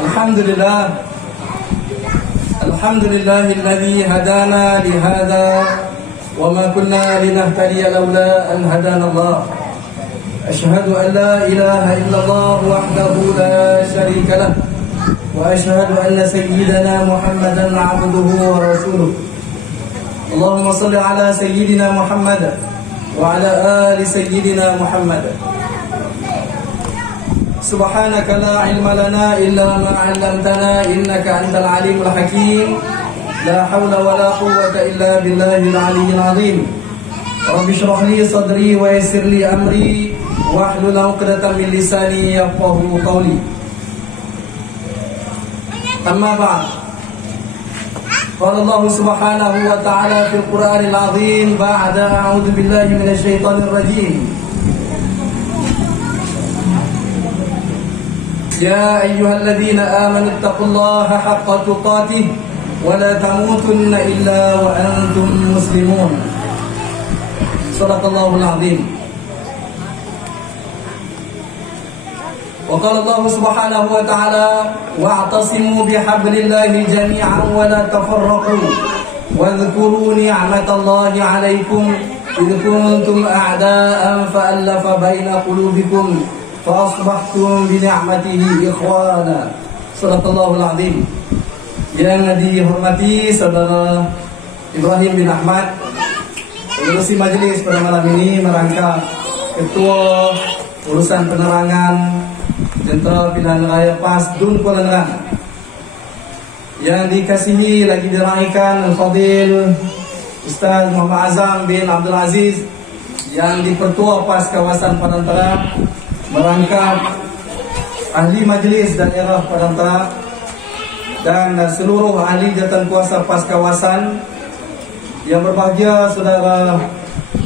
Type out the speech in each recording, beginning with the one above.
Alhamdulillah. Alhamdulillahilladzi hadana lihada wa ma kunna linahtadiya laula an hadana Allah. Asyhadu an la ilaha illallah wahdahu la syarika lah wa asyhadu anna sayyidana Muhammadan 'abduhu wa rasuluh. Allahumma shalli ala sayyidina Muhammad wa ala ali sayyidina Muhammad. Subhanaka la ilma lana illa ma 'allamtana innaka antal alimul hakim. La haula wa la quwwata illa billahil aliyyil azim. Rabbi shrah li sadri wa yassir li amri wahlul 'uqdatam min lisani yafqahu qawli. Amma ba'd. Qala Allah subhanahu wa ta'ala fil Qur'anil azim ba'da a'udzu billahi minasy syaithanir rajim. يا أيها الذين آمنوا اتقوا الله حق تقاته ولا تموتن إلا وأنتم مسلمون. صدق الله العظيم. وقال الله سبحانه وتعالى واعتصموا بحبل الله جميعا ولا تفرقوا واذكروا نعمة الله عليكم إذ كنتم أعداء فألف بين قلوبكم فأصبحتم بنعمته إخوانا. Sadaqallahul azim. Yang dihormati saudara Ibrahim bin Ahmad, pengurusi majelis pada malam ini, merangkap Ketua Urusan Penerangan Jentera Pilihan Raya PAS Dun Kuala Nerang, yang dikasihi lagi diraihkan Al-Fadil Ustaz Muhammad Azam bin Abdul Aziz, yang dipertua PAS kawasan Padang Tera, merangkap ahli majlis daerah Padang Tera dan seluruh ahli jawatan kuasa PAS kawasan. Yang berbahagia saudara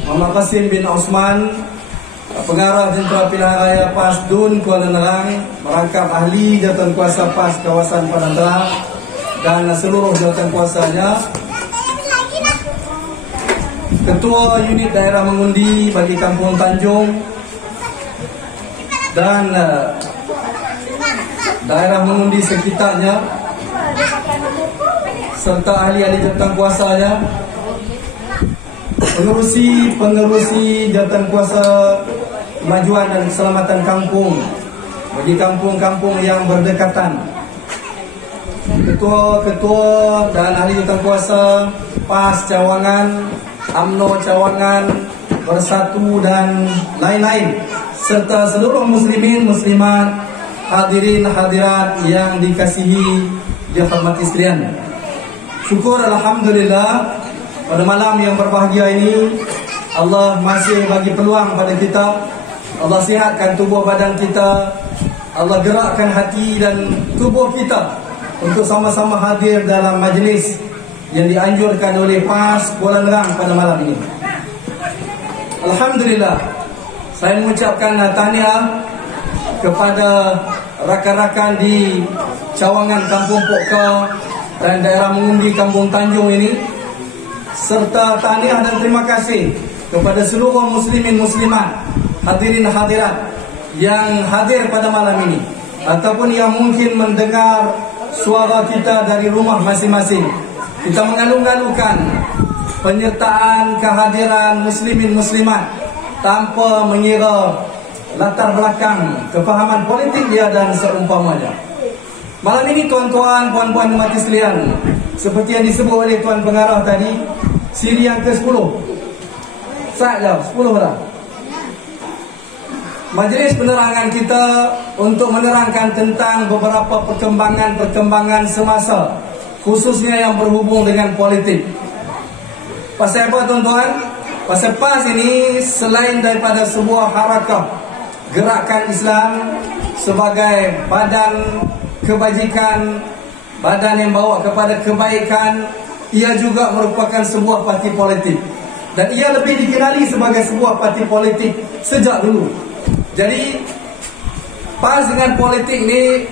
Muhammad Qasim bin Osman, pengarah Jentera Pilihan Raya PAS Dun Kuala Nerang, merangkap ahli jawatan kuasa PAS kawasan Padang Tera dan seluruh jawatan kuasanya, Ketua Unit Daerah Mengundi bagi Kampung Tanjung dan daerah mengundi sekitarnya, serta ahli-ahli jawatan kuasanya, pengerusi jawatan kuasa kemajuan dan keselamatan kampung bagi kampung-kampung yang berdekatan, ketua-ketua dan ahli jawatan kuasa PAS Cawangan, UMNO Cawangan, Bersatu dan lain-lain, serta seluruh muslimin muslimat, hadirin hadirat yang dikasihi dihormati sekalian. Syukur alhamdulillah, pada malam yang berbahagia ini Allah masih bagi peluang pada kita. Allah sihatkan tubuh badan kita, Allah gerakkan hati dan tubuh kita untuk sama-sama hadir dalam majlis yang dianjurkan oleh PAS Kuala Nerang pada malam ini. Alhamdulillah, saya mengucapkan tahniah kepada rakan-rakan di Cawangan Kampung Pokka dan daerah mengundi Kampung Tanjung ini, serta tahniah dan terima kasih kepada seluruh muslimin muslimat, hadirin hadirat yang hadir pada malam ini ataupun yang mungkin mendengar suara kita dari rumah masing-masing. Kita mengalu-alukan penyertaan kehadiran muslimin muslimat tanpa mengira latar belakang kefahaman politik dia dan seumpamanya. Malam ini tuan-tuan, puan-puan umat sekalian, seperti yang disebut oleh tuan pengarah tadi, siri yang ke-10. Saatlah 10 dah. Majlis penerangan kita untuk menerangkan tentang beberapa perkembangan semasa, khususnya yang berhubung dengan politik. Pasal apa tuan-tuan? Pasal PAS ini selain daripada sebuah harakah gerakan Islam sebagai badan kebajikan, badan yang bawa kepada kebaikan, ia juga merupakan sebuah parti politik. Dan ia lebih dikenali sebagai sebuah parti politik sejak dulu. Jadi PAS dengan politik ni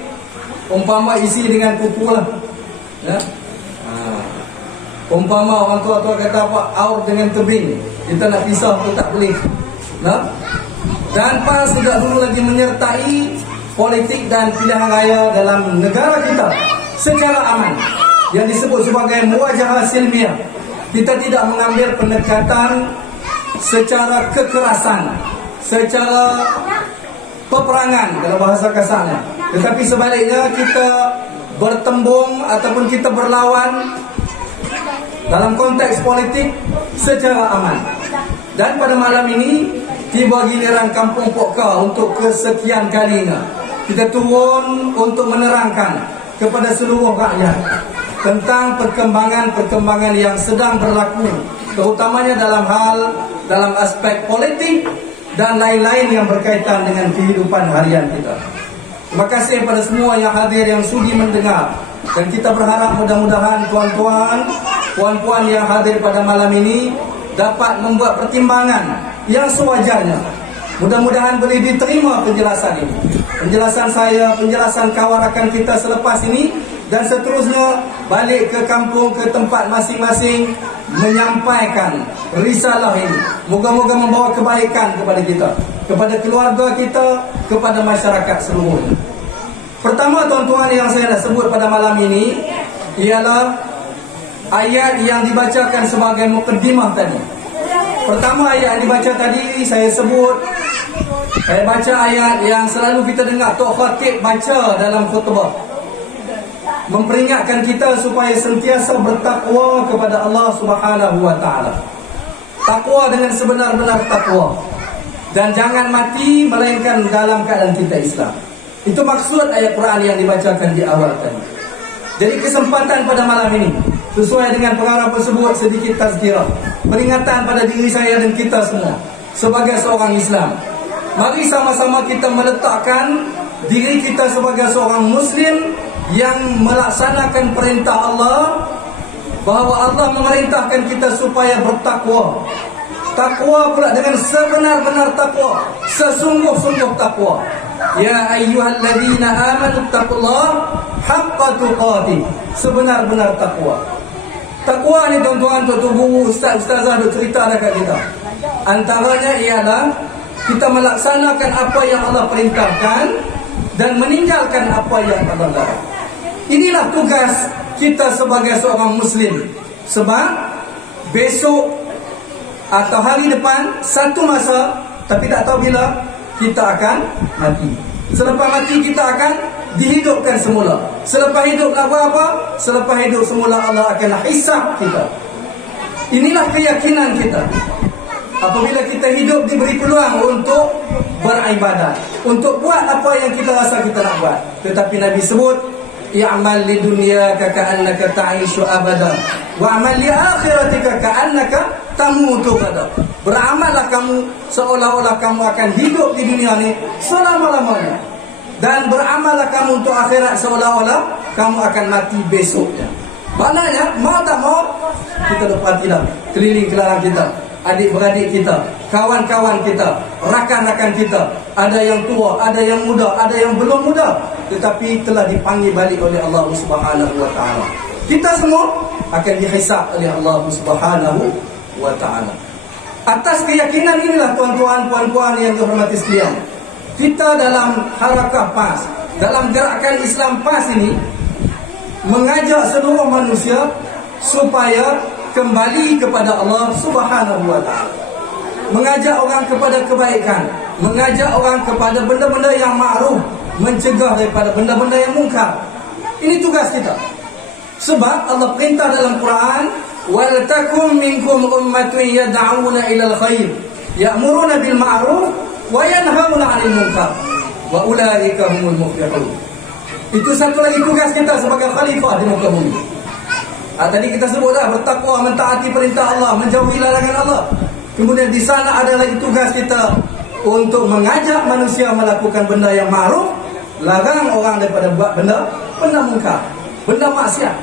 umpama isi dengan kuku lah, ya? Umpama orang tua-tua kata apa, aur dengan tebing, kita nak pisah tu tak boleh, nah? Dan PAS sejak dulu lagi menyertai politik dan pilihan raya dalam negara kita secara aman, yang disebut sebagai muwajahah silmiah. Kita tidak mengambil pendekatan secara kekerasan, secara peperangan dalam bahasa kasarnya, tetapi sebaliknya kita bertembung ataupun kita berlawan dalam konteks politik secara aman. Dan pada malam ini tiba giliran Kampung Pokka untuk kesekian kalinya kita turun untuk menerangkan kepada seluruh rakyat tentang perkembangan-perkembangan yang sedang berlaku, terutamanya dalam aspek politik dan lain-lain yang berkaitan dengan kehidupan harian kita. Terima kasih kepada semua yang hadir, yang sudi mendengar, dan kita berharap mudah-mudahan tuan-tuan, puan-puan yang hadir pada malam ini dapat membuat pertimbangan yang sewajarnya. Mudah-mudahan boleh diterima penjelasan ini, penjelasan saya, penjelasan kawan rakan kita selepas ini, dan seterusnya balik ke kampung, ke tempat masing-masing, menyampaikan risalah ini. Moga-moga membawa kebaikan kepada kita, kepada keluarga kita, kepada masyarakat seluruhnya. Pertama tuan-tuan yang saya dah sebut pada malam ini ialah ayat yang dibacakan sebagai mukaddimah tadi. Pertama ayat yang dibaca tadi saya sebut, saya baca ayat yang selalu kita dengar Tok Khatib baca dalam khutbah, memperingatkan kita supaya sentiasa bertakwa kepada Allah Subhanahu wa taala. Takwa dengan sebenar-benar takwa, dan jangan mati melainkan dalam keadaan kita Islam. Itu maksud ayat Quran yang dibacakan di awal tadi. Jadi kesempatan pada malam ini, sesuai dengan pengarah tersebut, sedikit tazkirah, peringatan pada diri saya dan kita semua sebagai seorang Islam. Mari sama-sama kita meletakkan diri kita sebagai seorang Muslim yang melaksanakan perintah Allah, bahawa Allah memerintahkan kita supaya bertakwa. Takwa pula dengan sebenar-benar takwa, sesungguh-sungguh takwa. Ya ayyuhalladzina amanu taqullaha haqqa tuqatih, sebenar-benar takwa. Takwa ni tuan-tuan, tuan-tuan guru, ustaz-ustazah dah cerita dekat kita. Antaranya ialah kita melaksanakan apa yang Allah perintahkan dan meninggalkan apa yang Allah larang. Inilah tugas kita sebagai seorang Muslim. Sebab besok atau hari depan satu masa, tapi tak tahu bila, kita akan mati. Selepas mati kita akan dihidupkan semula. Selepas hidup nak buat apa? Selepas hidup semula Allah akan hisab kita. Inilah keyakinan kita. Apabila kita hidup diberi peluang untuk beribadat, untuk buat apa yang kita rasa kita nak buat. Tetapi Nabi sebut, i'mal li dunyaka ka'annaka ta'ishu abada wa amal li akhiratika ka'annaka tamutu ghadan. Beramallah kamu seolah-olah kamu akan hidup di dunia ni selama-lamanya, dan beramallah kamu untuk akhirat seolah-olah kamu akan mati besoknya. Maknanya mau tak mau kita perhatilah keliling-keliling kita, adik-beradik kita, kawan-kawan kita, rakan-rakan kita. Ada yang tua, ada yang muda, ada yang belum muda, tetapi telah dipanggil balik oleh Allah Subhanahu wa taala. Kita semua akan dihisab oleh Allah Subhanahu wa taala. Atas keyakinan inilah tuan-tuan, puan-puan yang dihormati sekalian, kita dalam harakah PAS, dalam gerakan Islam PAS ini, mengajak seluruh manusia supaya kembali kepada Allah Subhanahu wa taala. Mengajak orang kepada kebaikan, mengajak orang kepada benda-benda yang ma'ruf, mencegah daripada benda-benda yang mungkar. Ini tugas kita. Sebab Allah perintah dalam Quran, wal takum minkum ummatun yad'una ilal khair ya'muruna bil ma'ruf wa yanhauna 'anil munkar wa ulaika humul muflihun. Itu satu lagi tugas kita sebagai khalifah di muka bumi. Tadi kita sebut dah, bertakwa, mentaati perintah Allah, menjauhi larangan Allah. Kemudian di sana ada lagi tugas kita untuk mengajak manusia melakukan benda yang ma'ruf, larang orang daripada buat benda mungkar, benda maksiat.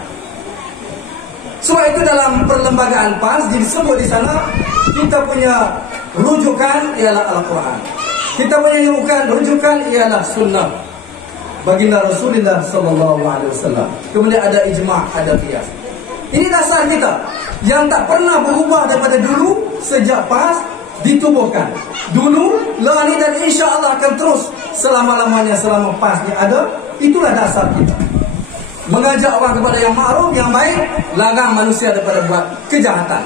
Sebab itu dalam perlembagaan PAS disebut di sana, kita punya rujukan ialah Al-Quran. Kita punya rujukan ialah sunnah baginda Rasulullah sallallahu alaihi wasallam. Kemudian ada ijma', ada qiyas. Ini dasar kita yang tak pernah berubah daripada dulu sejak PAS ditubuhkan. Dulu, lah ni, dan insya Allah akan terus selama-lamanya, selama PAS ni ada. Itulah dasar kita. Mengajak orang kepada yang ma'ruf, yang baik, larang manusia daripada buat kejahatan.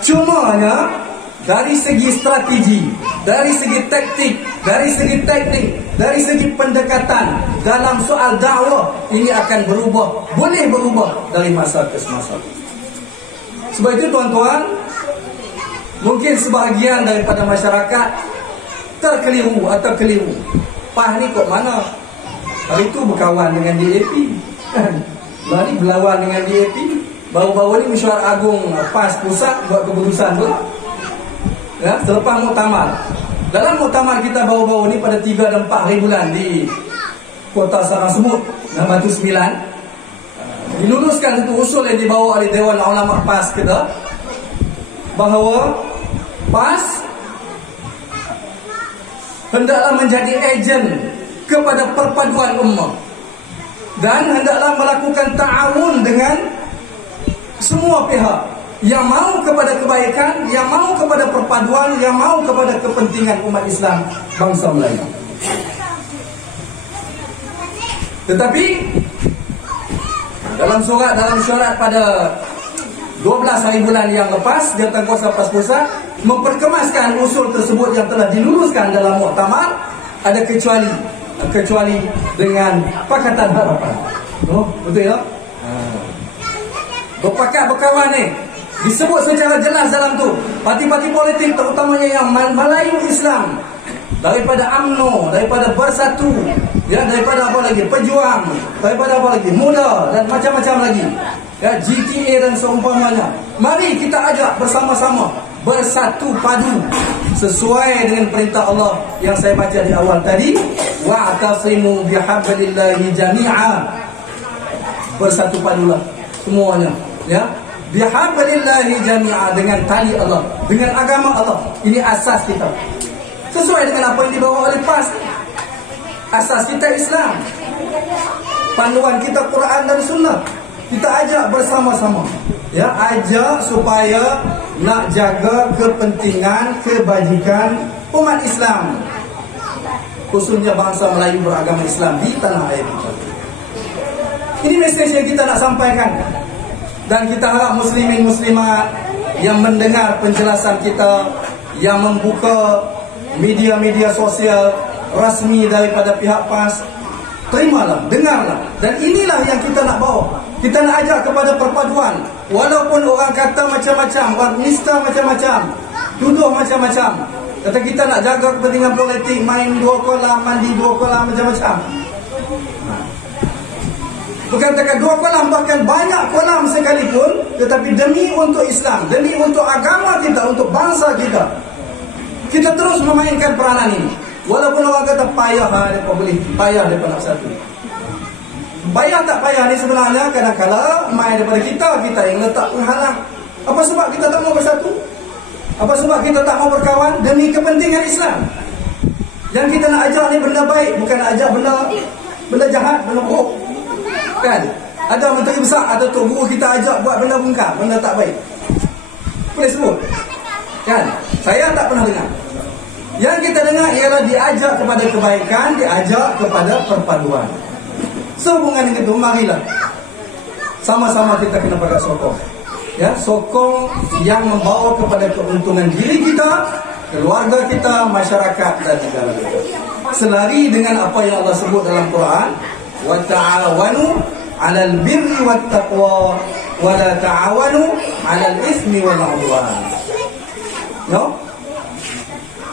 Cumanya dari segi strategi, dari segi taktik, dari segi teknik, dari segi pendekatan dalam soal dakwah, ini akan berubah, boleh berubah dari masa ke semasa. Sebab itu tuan-tuan, mungkin sebahagian daripada masyarakat terkeliru atau keliru. PAS ni kok mana? Hari itu berkawan dengan DAP, hari berlawan dengan DAP. Baru-baru ni Mesyuarat Agung PAS Pusat buat keputusan pula. Ya, selepas muktamar. Dalam muktamar kita baru-baru ni pada 3 dan 4 hari bulan di Kota Sarang Semut dan Batu Sembilan, diluluskan satu usul yang dibawa oleh Dewan Ulama PAS kita, bahawa PAS hendaklah menjadi ejen kepada perpaduan ummah dan hendaklah melakukan ta'awun dengan semua pihak yang mahu kepada kebaikan, yang mahu kepada perpaduan, yang mahu kepada kepentingan umat Islam bangsa Melayu. Tetapi dalam surat pada 12 hari bulan yang lepas, Jawatankuasa PAS Pusat memperkemaskan usul tersebut yang telah diluluskan dalam muktamar, ada kecuali dengan Pakatan Harapan. Oh, betul ya? Berpakat berkawan ni disebut secara jelas dalam tu. Parti-parti politik terutamanya yang Melayu Islam, daripada UMNO, daripada Bersatu, ya, daripada apa lagi, Pejuang, daripada apa lagi, Muda dan macam-macam lagi, ya, GTA dan seumpamanya. Mari kita ajak bersama-sama bersatu padu sesuai dengan perintah Allah yang saya baca di awal tadi, wa'tasimu bihablillahi jami'a. Bersatu padulah semuanya, ya, bihablillahi jami'a, dengan tali Allah, dengan agama Allah. Ini asas kita. Sesuai dengan apa yang dibawa oleh PAS. Asas kita Islam, panduan kita Quran dan Sunnah. Kita ajak bersama-sama, ya, ajak supaya nak jaga kepentingan, kebajikan umat Islam, khususnya bangsa Melayu beragama Islam di tanah air kita. Ini mesej yang kita nak sampaikan, dan kita harap muslimin muslimat yang mendengar penjelasan kita, yang membuka media-media sosial rasmi daripada pihak PAS, terimalah, dengarlah. Dan inilah yang kita nak bawa. Kita nak ajak kepada perpaduan. Walaupun orang kata macam-macam, orang nista macam-macam, tuduh macam-macam, kata kita nak jaga kepentingan politik, main 2 kolam, mandi 2 kolam, macam-macam. Bukan katakan 2 kolam, bahkan banyak kolam sekalipun, tetapi demi untuk Islam, demi untuk agama kita, untuk bangsa kita, kita terus memainkan peranan ini. Walaupun orang kata payah, mereka boleh payah daripada satu. Payah tak payah ni sebenarnya kadang-kadang main daripada kita yang letak penghalang. Apa sebab kita tak mau bersatu? Apa sebab kita tak mau berkawan demi kepentingan Islam? Yang kita nak ajak ni benda baik, bukan nak ajak benda jahat, benda buruk. Kan? Ada menteri besar, ada tok guru kita ajak buat benda mungkar, benda tak baik. Boleh sebut? Kan? Saya tak pernah dengar. Yang kita dengar ialah diajak kepada kebaikan, diajak kepada perpaduan. Sehubungan dengan itu, marilah sama-sama kita kena pakai sokong. Ya, sokong yang membawa kepada keuntungan diri kita, keluarga kita, masyarakat dan negara kita. Selari dengan apa yang Allah sebut dalam Quran, wa ta'awanu 'alal birri wat taqwa wa la ta'awanu 'alal ismi wal 'udwan. Ya?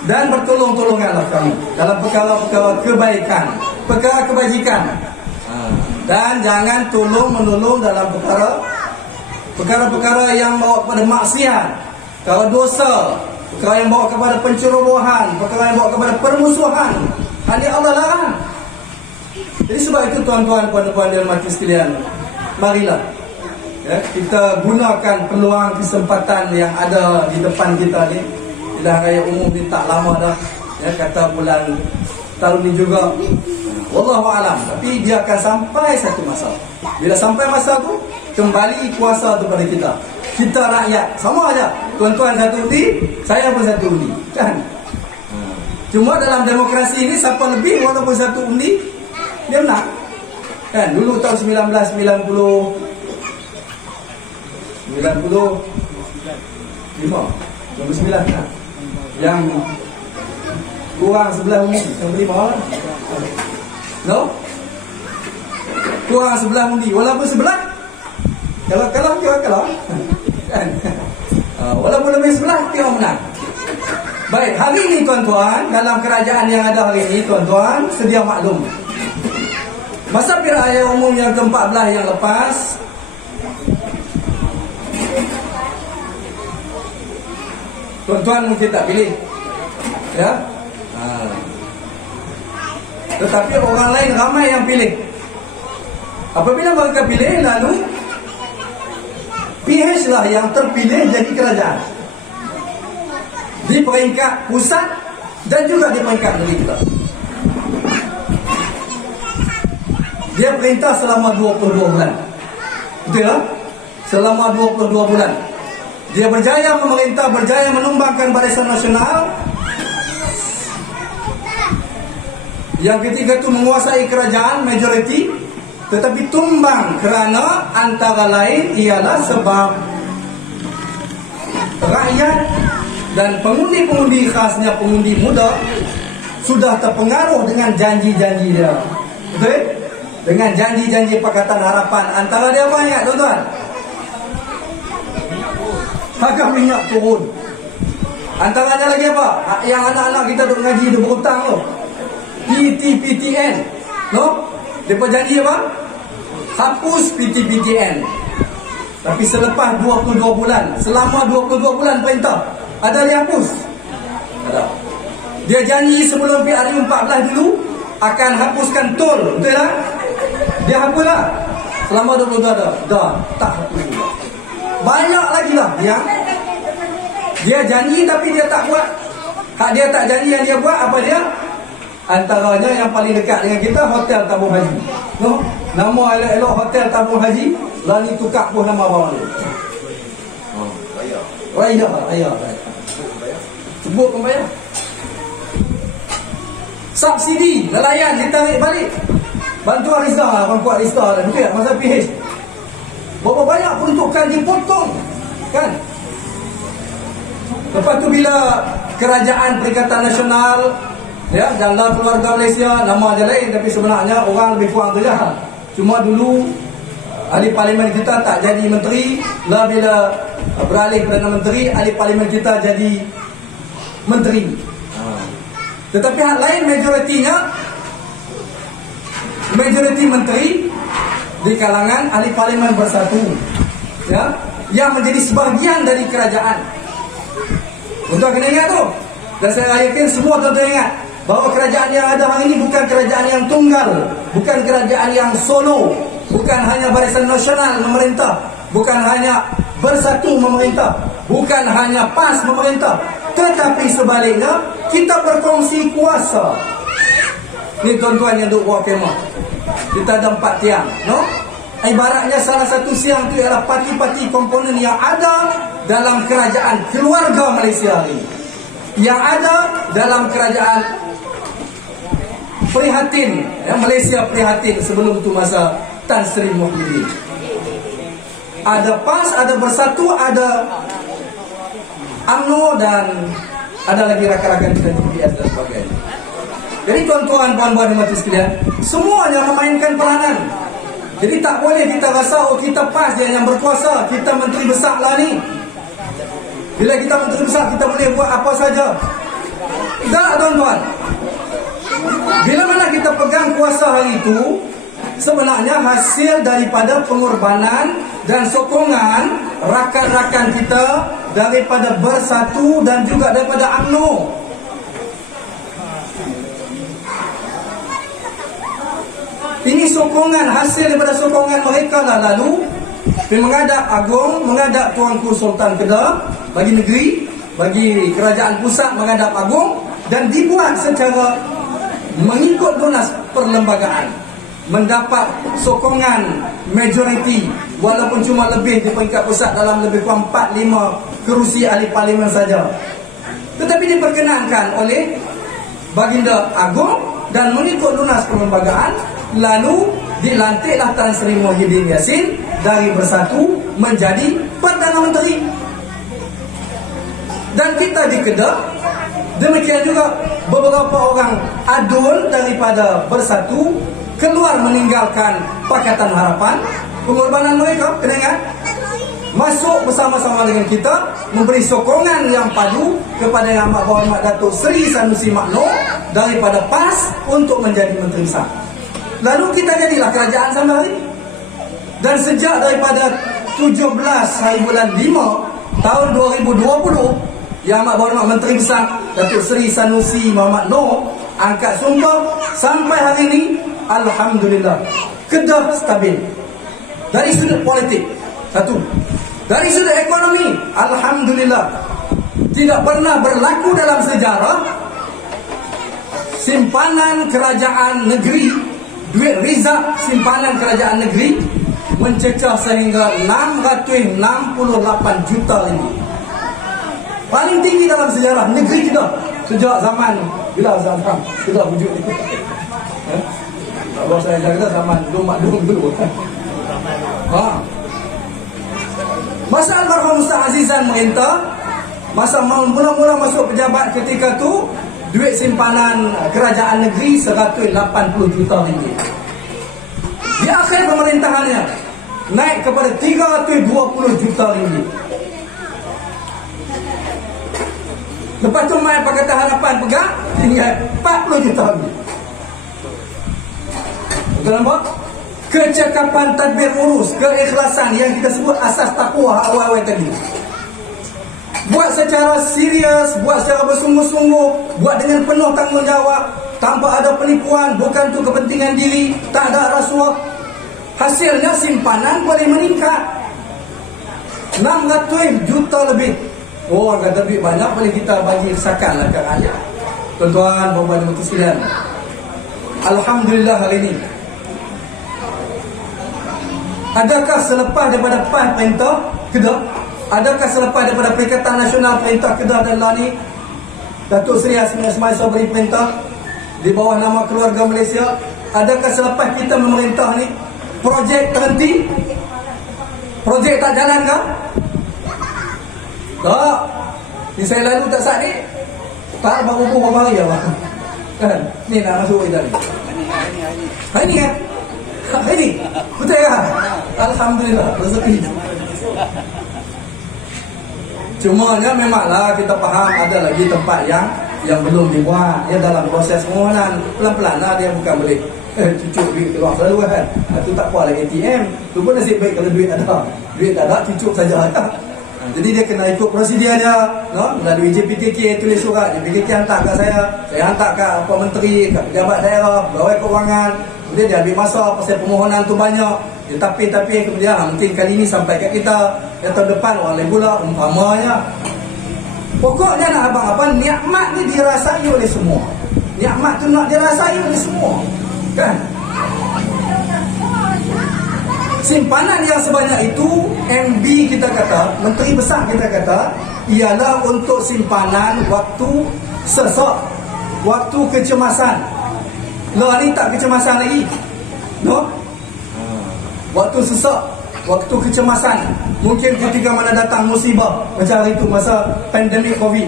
Dan bertolong-tolonganlah kamu dalam perkara-perkara kebaikan, perkara kebajikan. Dan jangan tolong-menolong dalam perkara-perkara yang bawa kepada maksiat, perkara dosa, perkara yang bawa kepada pencerobohan, perkara yang bawa kepada permusuhan. Hal ini Allah larang. Jadi sebab itu tuan-tuan, puan-puan dan mati sekalian, marilah, ya, kita gunakan peluang kesempatan yang ada di depan kita ni. Pilihan raya umum ni tak lama dah, ya, kata bulan tahun ni juga, wallahualam. Tapi dia akan sampai satu masa. Bila sampai masa tu, kembali kuasa tu pada kita. Kita rakyat sama aja. Tuan-tuan satu undi, saya pun satu undi, kan? Cuma dalam demokrasi ini siapa lebih walaupun satu undi dia menang. Kan dulu tahun 1995 kan? Yang kurang sebelah undi yang berlima lah. No? Kurang sebelah undi walaupun sebelah kalau kan? Walaupun lebih sebelah kita menang. Baik, hari ini tuan-tuan, dalam kerajaan yang ada hari ini tuan-tuan, sedia maklum, masa pilihan raya umum yang ke-14 yang lepas, tuan-tuan mungkin tak pilih, ya. Tetapi orang lain ramai yang pilih. Apabila mereka pilih, lalu PH lah yang terpilih jadi kerajaan di peringkat pusat dan juga di peringkat negeri kita. Dia perintah selama 22 bulan. Betul tak? Selama 22 bulan. Dia berjaya memerintah, berjaya menumbangkan Barisan Nasional. Yang ketiga itu menguasai kerajaan majoriti, tetapi tumbang kerana antara lain ialah sebab rakyat dan pengundi-pengundi, khasnya pengundi muda, sudah terpengaruh dengan janji-janji dia. Betul? Dengan janji-janji Pakatan Harapan. Antara dia banyak tuan-tuan. Harga minyak turun. Antaranya lagi apa? Yang anak-anak kita duk ngaji, dia berhutang tu. PT-PTN. No? Dia janji apa? Hapus PT-PTN. Tapi selepas 22 bulan, selama 22 bulan perintah, ada dia hapus? Ada. Dia janji sebelum PRU 14 dulu akan hapuskan tol, betul tak? Dia hapus lah. Selama 22 ada. Dah, tak hapus juga. Banyak lagi lah yang dia janji tapi dia tak buat. Hak dia tak janji yang dia buat, apa dia? Antaranya yang paling dekat dengan kita, Hotel Tabung Haji. No? Nama elok-elok Hotel Tabung Haji, lalu tukar pun nama bawah dia. Raya. Sebut pembayar. Subsidi nelayan ditarik balik. Bantuan Rizal, orang kuat Rizal dah. Betul tak? Masa PH. Berapa banyak peruntukan dipotong. Kan? Lepas tu bila Kerajaan Perikatan Nasional, ya, Jabatan Keluarga Malaysia, nama dia lain, tapi sebenarnya orang lebih kurang tu je. Cuma dulu ahli parlimen kita tak jadi menteri, lah bila beralih Perdana Menteri, ahli parlimen kita jadi menteri. Tetapi hal lain majoriti menteri di kalangan ahli parlimen bersatu, ya, yang menjadi sebahagian dari kerajaan. Tuan kena ingat tu. Dan saya yakin semua tuan ingat bahawa kerajaan yang ada hari ini bukan kerajaan yang tunggal, bukan kerajaan yang solo, bukan hanya Barisan Nasional memerintah, bukan hanya bersatu memerintah, bukan hanya PAS memerintah, tetapi sebaliknya kita berkongsi kuasa. Ni tuan-tuan yang duduk buat kemah, kita ada 4 tiang, no? Ibaratnya salah satu siang tu ialah parti-parti komponen yang ada dalam kerajaan keluarga Malaysia ini, yang ada dalam kerajaan prihatin, ya, Malaysia prihatin sebelum tu masa Tan Sri Muhyiddin. Ada PAS, ada Bersatu, ada UMNO dan ada lagi rakan-rakan kita di PDS dan sebagainya. Jadi tuan-tuan, puan-puan dan mati sekalian, semuanya memainkan peranan. Jadi tak boleh kita rasa kita PAS dia yang berkuasa, kita menteri besar lah ni. Bila kita menteri besar, kita boleh buat apa saja. Tak, tuan-tuan. Bila mana kita pegang kuasa hari itu, sebenarnya hasil daripada pengorbanan dan sokongan rakan-rakan kita daripada Bersatu dan juga daripada UMNO. Ini sokongan, hasil daripada sokongan mereka lah. Lalu menghadap Agong, menghadap Tuanku Sultan Kedah bagi negeri, bagi kerajaan pusat menghadap Agong, dan dibuat secara mengikut lunas perlembagaan, mendapat sokongan majoriti walaupun cuma lebih di peringkat pusat dalam lebih kurang 4-5 kerusi ahli parlimen saja. Tetapi diperkenankan oleh baginda agung dan mengikut lunas perlembagaan, lalu dilantiklah Tan Sri Muhyiddin Yassin dari Bersatu menjadi Perdana Menteri. Dan kita di Kedah, demikian juga beberapa orang adun daripada Bersatu keluar meninggalkan Pakatan Harapan. Pengorbanan mereka, kena ingat, masuk bersama-sama dengan kita, memberi sokongan yang padu kepada Yang Amat Berhormat Datuk Seri Sanusi Makno daripada PAS untuk menjadi Menteri Besar. Lalu kita jadilah kerajaan sampai hari ini. Dan sejak daripada 17 hari bulan 5 tahun 2020, Yang Amat Berhormat Menteri Besar Datuk Seri Sanusi Muhammad Noor angkat sumpah, sampai hari ini alhamdulillah Kedah stabil. Dari sudut politik, satu. Dari sudut ekonomi, alhamdulillah tidak pernah berlaku dalam sejarah simpanan kerajaan negeri, duit rizak simpanan kerajaan negeri mencecah sehingga 668 juta ringgit. Paling tinggi dalam sejarah negeri kita sejak zaman bila zaman kita wujud ni. Kalau saya jaga zaman dulu makdum dulu. Masa Almarhum Ustaz Azizan merintah, masa mula-mula masuk pejabat ketika tu, duit simpanan kerajaan negeri 180 juta ringgit. Di akhir pemerintahannya naik kepada 320 juta ringgit. Lepas tu mai Pakatan Harapan pegang tinggal 40 juta ringgit. Betul nampak? Kecekapan tadbir urus, keikhlasan yang kita sebut asas takwa awal-awal tadi. Buat secara serius, buat secara bersungguh-sungguh, buat dengan penuh tanggungjawab, tanpa ada penipuan, bukan untuk kepentingan diri, tak ada rasuah. Hasilnya simpanan boleh meningkat 600 juta lebih. Oh, kata duit banyak, boleh kita bagi sakanlah ke rakyat. Tuan-tuan, puan-puan dan sekalian, alhamdulillah hari ini, adakah selepas daripada PAS Perintah Kedah, adakah selepas daripada Perikatan Nasional Perintah Kedah dan Lani, Datuk Seri Hasmi Ismail Sabri perintah di bawah nama keluarga Malaysia, adakah selepas kita memerintah ni projek terhenti? Projek tak jalan ke? Tak. Ni saya lalu tak sakit. Tak baru beberapa hari lah. Kan? Ni nak masuk kita ni. Hari ni kan? Hari ni? Betul kan? Alhamdulillah. Rezeki. Cumanya memanglah kita faham ada lagi tempat yang belum dibuat. Ya, dalam proses permohonan pelan-pelan lah, dia bukan boleh cucuk duit keluar selalu kan. Itu tak apa lah ATM. Tu pun nasib baik kalau duit ada. Duit tak ada, cucuk saja ada. Jadi dia kena ikut prosedur dia, no? Melalui JPKK tulis surat, JPKK hantar kat saya hantar kat Pak Menteri, kat pejabat daerah, pegawai keuangan. Kemudian dia ambil masa pasal permohonan tu banyak. Dia tapi kemudian mungkin kali ini sampai kat kita, yang tahun depan orang lain pula umpamanya. Pokoknya nak abang-abang, nikmat ni dirasai oleh semua. Nikmat tu nak dirasai oleh semua. Kan? Simpanan yang sebanyak itu, MB kita kata, Menteri Besar kita kata, ialah untuk simpanan waktu sesak, waktu kecemasan. Lo ni tak kecemasan lagi, no? Waktu sesak, waktu kecemasan. Mungkin ketika mana datang musibah macam hari itu masa pandemik COVID,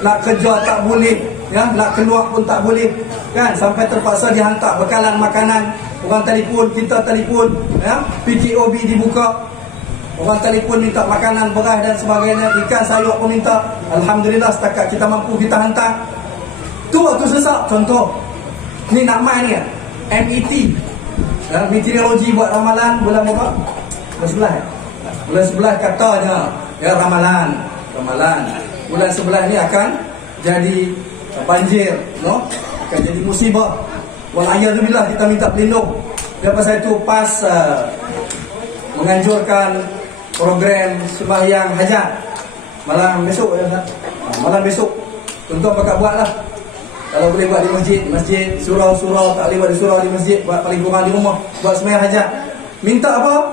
nak kerja tak boleh, ya, nak keluar pun tak boleh, kan? Sampai terpaksa dihantar bekalan makanan. Orang telefon, kita telefon, ya, PKOB dibuka. Orang telefon minta makanan, beras dan sebagainya, ikan sayur pun minta. Alhamdulillah setakat kita mampu kita hantar. Tu waktu sesak. Contoh, ni nak main ni, MET, ya, meteorologi buat ramalan bulan berapa? Bulan 11. Bulan 11 katanya, ya, ramalan. Bulan 11 ni akan jadi banjir, no? Akan jadi musibah. Wal'ayyadzubillah, kita minta pelindung. Dan pasal itu PAS menganjurkan program sembahyang hajat malam besok, ya, malam besok. Tuan-tuan bakal buatlah. Kalau boleh buat di masjid, surau-surau, tak boleh buat di surau, di masjid, buat paling kurang di rumah, buat sembahyang hajat. Minta apa?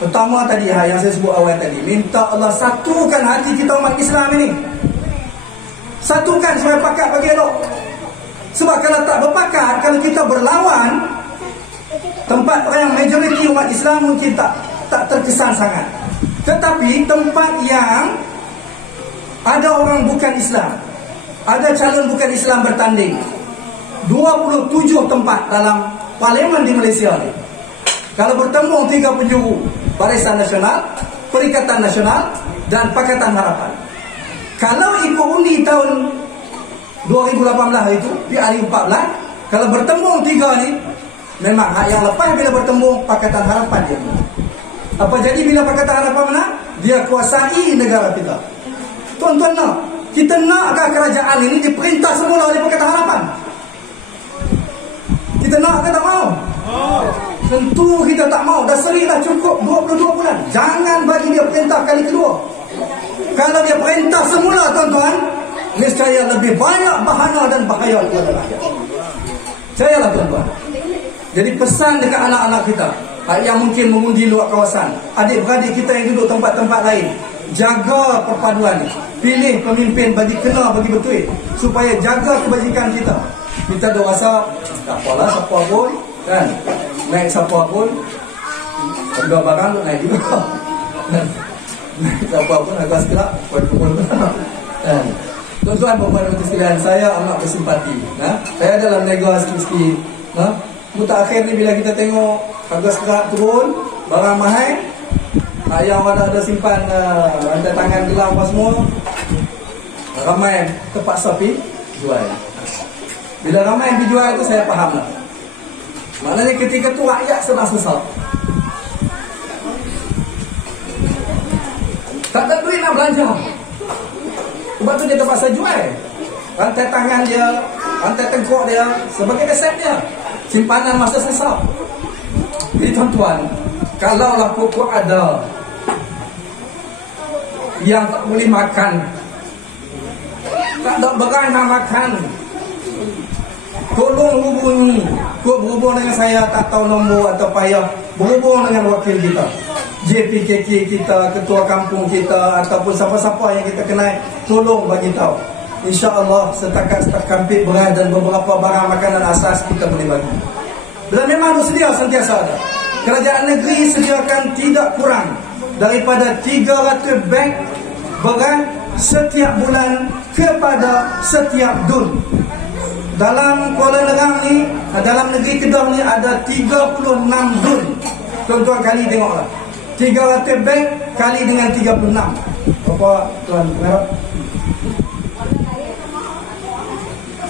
Pertama tadi, yang saya sebut awal tadi, minta Allah satukan hati kita umat Islam ini. Satukan supaya pakat bagi elok. Sebab kalau tak berpakat, kalau kita berlawan, tempat yang majoriti umat Islam mungkin tak terkesan sangat. Tetapi tempat yang ada orang bukan Islam, ada calon bukan Islam bertanding, 27 tempat dalam parlimen di Malaysia ni. Kalau bertemu 3 penjuru, Barisan Nasional, Perikatan Nasional dan Pakatan Harapan. Kalau ikut undi tahun 2018 itu, PRU14, kalau bertemu 3 ni, memang hak yang lepas bila bertemu Pakatan Harapan dia menang. Apa jadi bila Pakatan Harapan menang? Dia kuasai negara kita. Tuan-tuan nak, kita nakkah kerajaan ini diperintah semula oleh Pakatan Harapan? Kita nak ke tak mau? Tentu kita tak mau. Dah sering dah cukup 22 bulan. Jangan bagi dia perintah kali kedua. Kalau dia perintah semula, tuan-tuan, niscaya lebih banyak bahaya dan bahaya kepada rakyat. Percayalah tuan-tuan. Jadi pesan dekat anak-anak kita yang mungkin mengundi luar kawasan, adik-beradik kita yang duduk tempat-tempat lain, jaga perpaduan ni. Pilih pemimpin bagi kena, bagi betul, supaya jaga kebajikan kita. Kita dah rasa tak apalah siapa pun kan, naik siapa pun harga barang naik juga. Naik siapa pun harga sekelak pun kan. Tuan-tuan dan puan sekalian, saya amat bersimpati. Saya dalam negara sikit-sikit. Mutakhir ni bila kita tengok harga sekelak turun, barang mahal, yang ada simpan rantai tangan gelang apa semua, ramai terpaksa pergi jual. Bila ramai pergi jual itu saya faham lah. Maknanya ketika tu rakyat sedang susah, tak ada duit nak belanja. Sebab tu dia terpaksa jual rantai tangan dia, rantai tengkok dia sebagai aset dia, simpanan masa sesak. Jadi tuan-tuan, kalaulah pokok ada yang tak boleh makan, tak ada barang nak makan, tolong hubungi. Kau berhubung dengan saya, tak tahu nombor atau payah berhubung dengan wakil kita, JPKK kita, ketua kampung kita, ataupun siapa-siapa yang kita kenal, tolong bagi tahu. InsyaAllah setakat kampit beras dan beberapa barang makanan asas kita boleh bagi. Dan memang sedia sentiasa ada. Kerajaan negeri sediakan tidak kurang daripada 300 beg beras setiap bulan kepada setiap dun. Dalam Kuala Nerang ni, dalam negeri Kedah ni ada 36 dun. Tuan-tuan kali tengoklah, 300 beg kali dengan 36. Berapa tuan pengarah?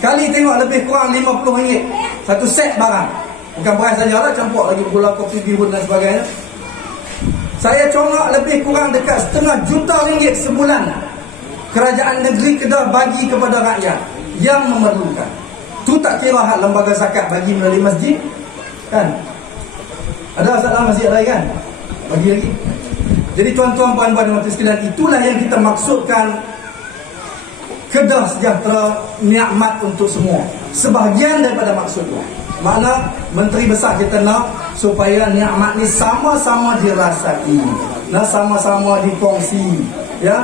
Kali tengok lebih kurang RM50 satu set barang. Bukan beras saja lah, campur lagi gula, kopi, bihun dan sebagainya. Saya congak lebih kurang dekat RM500,000 sebulan kerajaan negeri Kedah bagi kepada rakyat yang memerlukan. Tu tak kira hak lembaga zakat bagi melalui masjid kan. Ada salah masjid lain kan, bagi lagi. Jadi tuan-tuan, puan-puan dan hadirin sekalian, itulah yang kita maksudkan Kedah sejahtera, nikmat untuk semua. Sebahagian daripada maksudnya, makna Menteri Besar kita nak supaya nikmat ni sama-sama dirasai, sama-sama dikongsi, ya.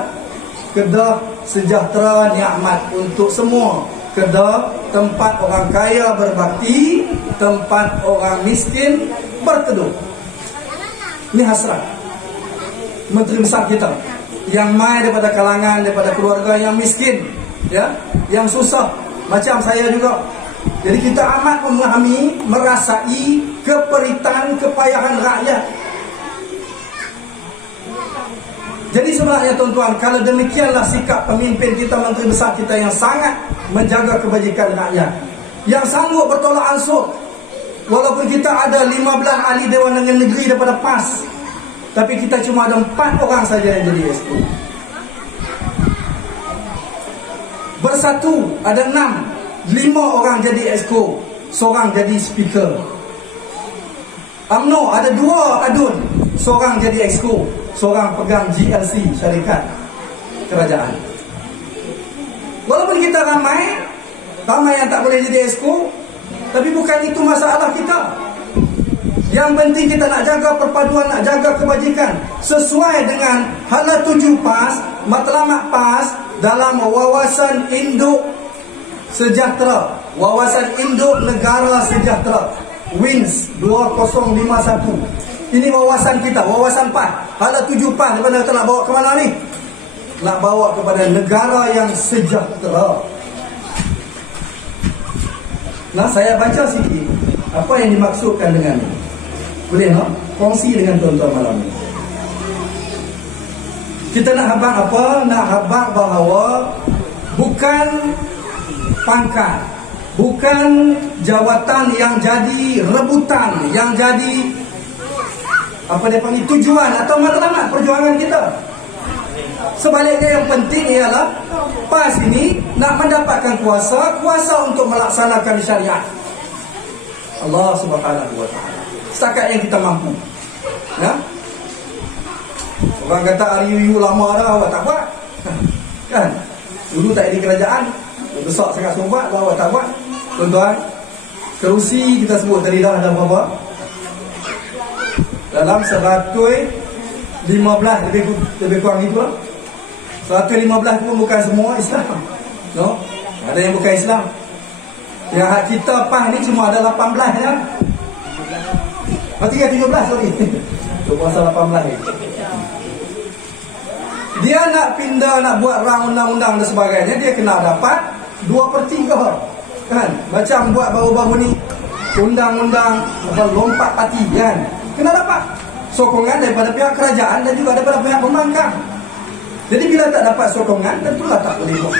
Kedah sejahtera, nikmat untuk semua. Kedah tempat orang kaya berbakti, tempat orang miskin berteduh. Ini hasrat Menteri Besar kita yang mai daripada kalangan, daripada keluarga yang miskin, ya, yang susah macam saya juga. Jadi kita amat memahami, merasai keperitan, kepayahan rakyat. Jadi sebenarnya tuan-tuan, kalau demikianlah sikap pemimpin kita, Menteri Besar kita yang sangat menjaga kebajikan rakyat, yang sanggup bertolak ansur, walaupun kita ada 15 ahli Dewan Negeri daripada PAS, tapi kita cuma ada 4 orang saja yang jadi SK. Bersatu ada 6, 5 orang jadi SK, seorang jadi speaker. UMNO ada 2 adun, seorang jadi exco, seorang pegang GLC, syarikat kerajaan. Walaupun kita ramai yang tak boleh jadi exco, tapi bukan itu masalah kita. Yang penting kita nak jaga perpaduan, nak jaga kebajikan sesuai dengan hala 7 PAS, matlamat PAS dalam wawasan induk sejahtera, Wawasan Induk Negara Sejahtera, WINS 2051. Ini wawasan kita, wawasan PAS. Hala 7 PAS daripada kita nak bawa ke mana ni? Nak bawa kepada negara yang sejahtera. Nah, saya baca sikit apa yang dimaksudkan dengan ini. Boleh tak? Kongsi dengan tuan-tuan malam ini. Kita nak habaq apa? Nak habaq bahawa bukan pangkat, bukan jawatan yang jadi rebutan, yang jadi apa dia panggil tujuan atau matlamat perjuangan kita. Sebaliknya yang penting ialah PAS ini nak mendapatkan kuasa untuk melaksanakan syariat Allah Subhanahu wa taala setakat yang kita mampu. Ya? Orang kata RUU lama dah awak tak buat. Kan? Dulu tak ada kerajaan, besar sangat sumbat awak tak buat. Tuan-tuan, kerusi kita sebut tadi dah ada berapa? Dalam 115 lebih kurang itulah. 115 pun bukan semua Islam. No? Ada yang bukan Islam. Yang hak kita PAS ni cuma ada 18 je. Tinggal 17 sorry. Tu pasal 18 ni. Dia nak pindah, nak buat rang undang-undang dan sebagainya, dia kena dapat 2/3. Kan? Macam buat baru-baru ni undang-undang lompat parti kan. Kena dapat sokongan daripada pihak kerajaan dan juga daripada pihak pembangkang. Jadi bila tak dapat sokongan, tentulah tak boleh buat.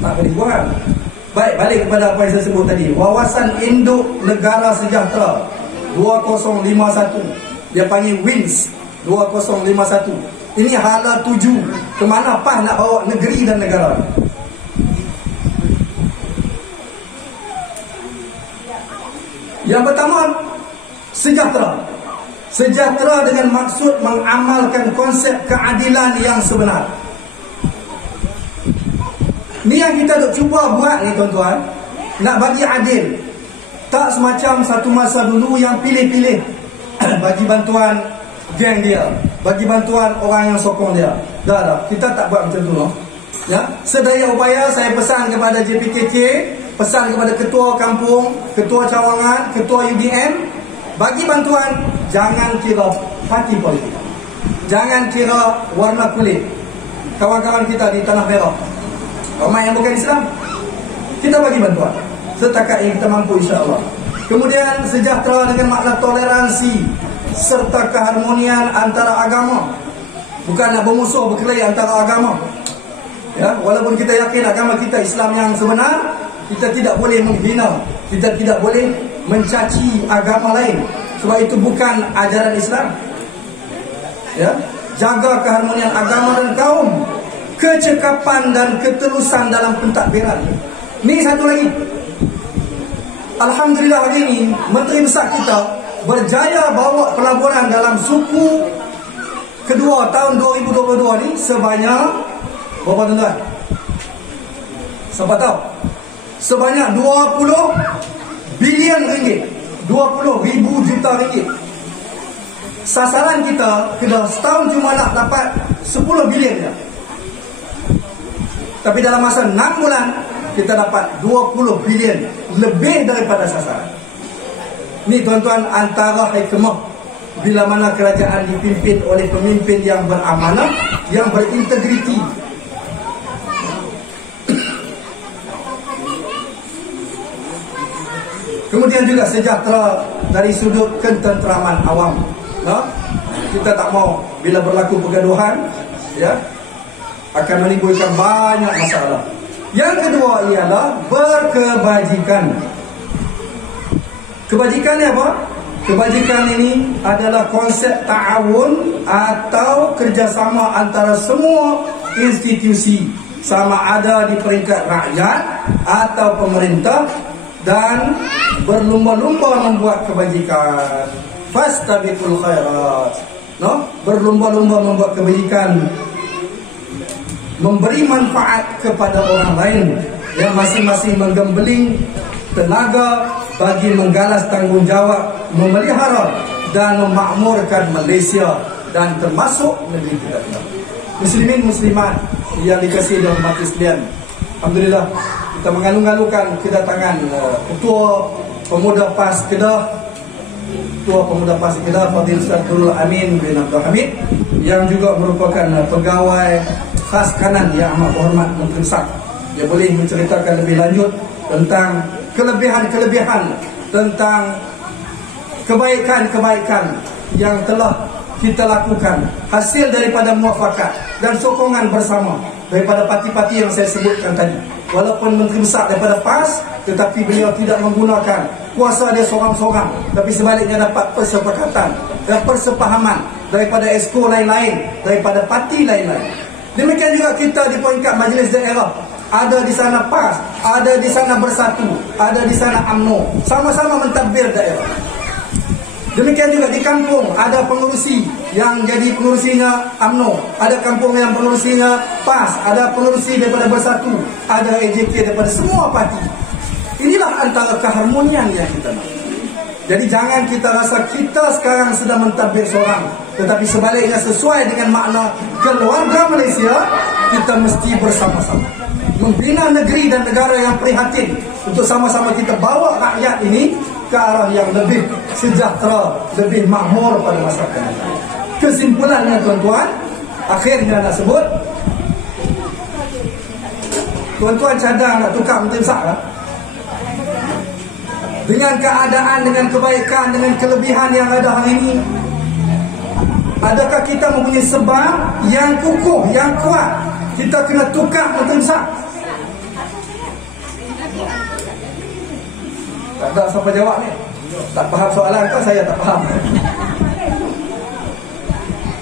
Tak boleh buat. Baik, balik kepada apa yang saya sebut tadi. Wawasan Induk Negara Sejahtera 2051. Dia panggil WINS 2051. Ini hala tuju ke mana PAS nak bawa negeri dan negara. Yang pertama, sejahtera. Sejahtera dengan maksud mengamalkan konsep keadilan yang sebenar. Ni yang kita nak cuba buat ni tuan-tuan. Nak bagi adil. Tak semacam satu masa dulu yang pilih-pilih bagi bantuan geng dia, bagi bantuan orang yang sokong dia. Dah. Kita tak buat macam tu no. Ya, sedaya upaya saya pesan kepada JPKK, pesan kepada ketua kampung, ketua cawangan, ketua UDM, bagi bantuan jangan kira parti politik. Jangan kira warna kulit. Kawan-kawan kita di Tanah Perak, ramai yang bukan Islam, kita bagi bantuan setakat yang kita mampu insya-Allah. Kemudian sejahtera dengan makna toleransi serta keharmonian antara agama. Bukan nak bermusuh berkelahi antara agama. Ya, walaupun kita yakin agama kita Islam yang sebenar, kita tidak boleh menghina, kita tidak boleh mencaci agama lain, sebab itu bukan ajaran Islam. Ya, jaga keharmonian agama dan kaum, kecekapan dan ketelusan dalam pentadbiran. Ni satu lagi. Alhamdulillah hari ini Menteri Besar kita berjaya bawa pelaburan dalam suku kedua tahun 2022 ni sebanyak berapa tuan-tuan? Siapa tahu? Sebanyak 20 bilion ringgit, 20,000 juta ringgit. Sasaran kita kena setahun cuma nak dapat 10 bilion je. Tapi dalam masa 6 bulan kita dapat 20 bilion, lebih daripada sasaran. Ni tuan-tuan antara hikmah bila mana kerajaan dipimpin oleh pemimpin yang beramanah, yang berintegriti. Kemudian juga sejahtera dari sudut ketenteraman awam. No? Kita tak mau bila berlaku pergaduhan, ya, akan menimbulkan banyak masalah. Yang kedua ialah berkebajikan. Kebajikan ni apa? Kebajikan ini adalah konsep ta'awun atau kerjasama antara semua institusi, sama ada di peringkat rakyat atau pemerintah, dan berlumba-lumba membuat kebajikan. Fastabiqul khairat. No? Berlumba-lumba membuat kebajikan, memberi manfaat kepada orang lain, yang masing-masing menggembeling tenaga bagi menggalas tanggungjawab memelihara dan memakmurkan Malaysia dan termasuk negeri kita. Muslimin muslimat yang dikasihi dan hormati sekalian, alhamdulillah kita mengalu-alukan kedatangan Ketua Pemuda PAS Kedah, Fadil Ustaz Amin bin Abdul Hamid, yang juga merupakan pegawai khas kanan yang amat berhormat Menteri Besar. Dia boleh menceritakan lebih lanjut tentang kelebihan-kelebihan, tentang kebaikan-kebaikan yang telah kita lakukan, hasil daripada muafakat dan sokongan bersama daripada parti-parti yang saya sebutkan tadi. Walaupun Menteri Besar daripada PAS, tetapi beliau tidak menggunakan kuasa dia seorang-seorang, tapi sebaliknya dapat persepakatan dan persepahaman daripada esko lain-lain, daripada parti lain-lain. Demikian juga kita di peringkat majlis daerah, ada di sana PAS, ada di sana Bersatu, ada di sana UMNO, sama-sama mentadbir daerah. Demikian juga di kampung ada pengurusi yang jadi pengurusinya UMNO, ada kampung yang pengurusinya PAS, ada pengurusi daripada Bersatu, ada AJK daripada semua parti. Inilah antara keharmonian yang kita nak. Jadi jangan kita rasa kita sekarang sedang mentadbir seorang, tetapi sebaliknya sesuai dengan makna keluarga Malaysia, kita mesti bersama-sama membina negeri dan negara yang prihatin untuk sama-sama kita bawa rakyat ini ke arah yang lebih sejahtera, lebih makmur pada masa akan datang. Kesimpulannya tuan-tuan, akhirnya nak sebut, tuan-tuan cadang nak tukar Menteri Besar lah. Dengan keadaan, dengan kebaikan, dengan kelebihan yang ada hari ini, adakah kita mempunyai sebab yang kukuh, yang kuat kita kena tukar Menteri Besar? Tak ada siapa jawab ni. Tak faham soalan kau, saya tak faham.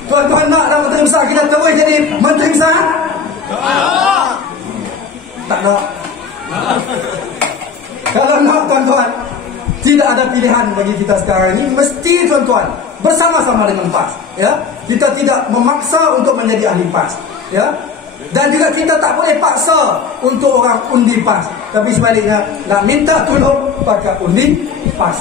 Tuan-tuan nak dah Menteri Besar kita terus jadi Menteri Besar? Tak nak. Kalau nak tuan-tuan, tidak ada pilihan bagi kita sekarang ini, mesti tuan-tuan bersama-sama dengan PAS, ya. Kita tidak memaksa untuk menjadi ahli PAS, ya. Dan juga kita tak boleh paksa untuk orang undi PAS, tapi sebaliknya nak minta tolong pakai undi PAS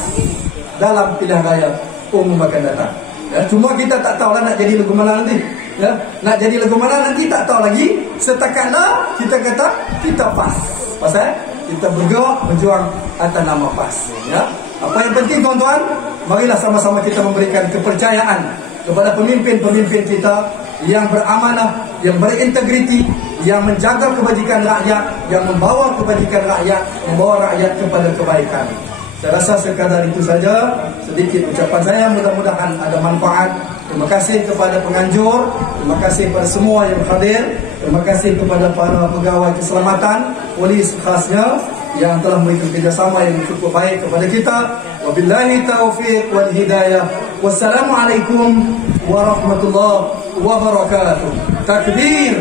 dalam pilihan raya umum akan datang, ya. Cuma kita tak tahulah nak jadi lagu mana nanti, ya. Nak jadi lagu mana nanti tak tahu lagi. Setakatlah kita kata kita PAS, pasal kita bergerak berjuang atas nama PAS, ya. Apa yang penting tuan-tuan, marilah sama-sama kita memberikan kepercayaan kepada pemimpin-pemimpin kita yang beramanah, yang berintegriti, yang menjaga kebajikan rakyat, yang membawa kebajikan rakyat, membawa rakyat kepada kebaikan. Saya rasa sekadar itu saja sedikit ucapan saya, mudah-mudahan ada manfaat. Terima kasih kepada penganjur, terima kasih kepada semua yang hadir, terima kasih kepada para pegawai keselamatan, polis khasnya yang telah memberikan kerjasama yang cukup baik kepada kita. Wabillahi taufiq wal hidayah. Wassalamualaikum warahmatullahi wabarakatuh. Takbir.